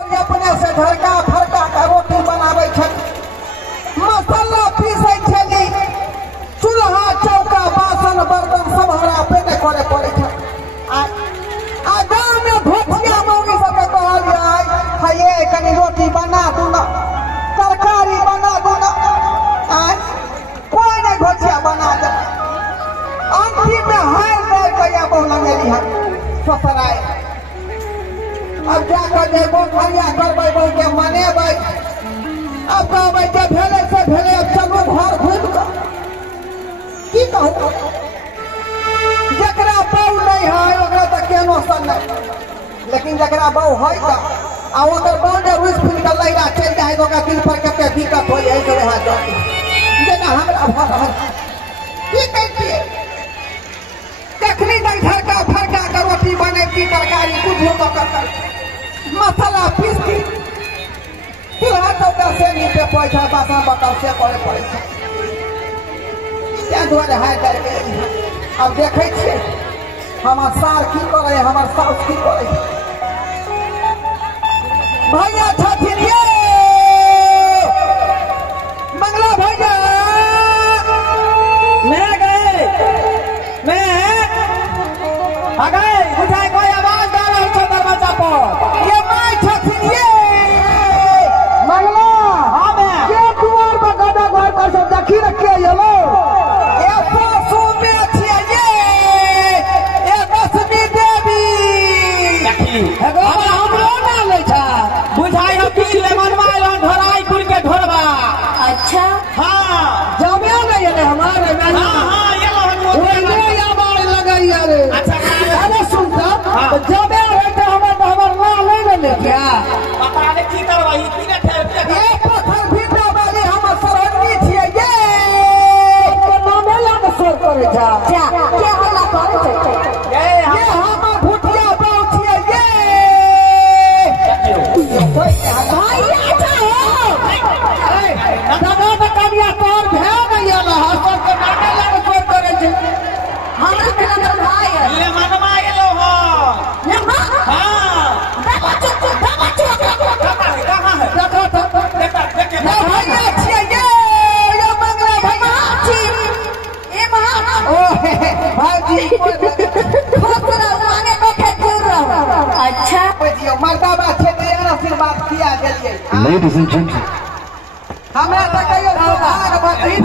अपने से धरका फरका का रोटी बनावे मसाला पीसे छली चूल्हा चौका बासन बर्तन सब हमरा पे करे पड़े गाँव में भुजिया मौगी सबके कहल ये कनी रोटी बना दू न तरकारी बना दू न कोई नहीं भुजिया बना दे अंतिम में हार दे गया बहु लगेली है ससुराल अब जाकर जेबो खरिया करबै बहु के मनेबै अब कहबै जे भेले से भेले अब चलू घर घूम कर की कहू जकरा बहु नहीं है ओकरा तो केनो सन नहीं लेकिन जकरा बहु है त आ ओकर बहु ने रुस फिर के लैरा चल जाए तो ओकरा दिल पर कते दिक्कत हो जाए तो वहां जाती जेना हमरा भर की कहतिए तखनी तक झरका फरका के रोटी बने की तरकारी कुछ हो कर मसाला पीस की चूल्हा चौका से नीचे पैसा बासन बताओ से पड़े दुआरे हाय कर अब देखे छे हमार सार की करे हमार साउस की करे भैया छथिन ये मंगला भैया मैं गए आ गए बुझाए कोई आवाज आ रहा है दरवाजा पर ये माई छथिन ये मंगला हां मैं के दुआर पर गदा घर पर सब देखी रखे ये लो ये सासू में छिए ये दसमी देवी देखी हमरो ना ले छा बुझाई हो की ले मनवा ढोराई कुल के ढोरबा अच्छा हां जमे नहीं है हमारे में हां ये लो ये आवाज लगाई रे अच्छा अरे सुनता जब हमर ना ले क्या पता नहीं की करवाई की ने ये पत्थर भीतर वाली हमर सरहदी छिए ये नामे लग सोर करे जा क्या हल्ला करे ये हमर भुटिया बाऊ छिए ये भाई अच्छा हो दादा का कनिया तोर भे गई है हसर के नामे लग सोर करे छै हमरा के लग भाई ले मनवा एलो हो ये हां अच्छा आशीर्वाद किया गेलिए Ladies and gentlemen, हमरा त कहियो भाग भक्ति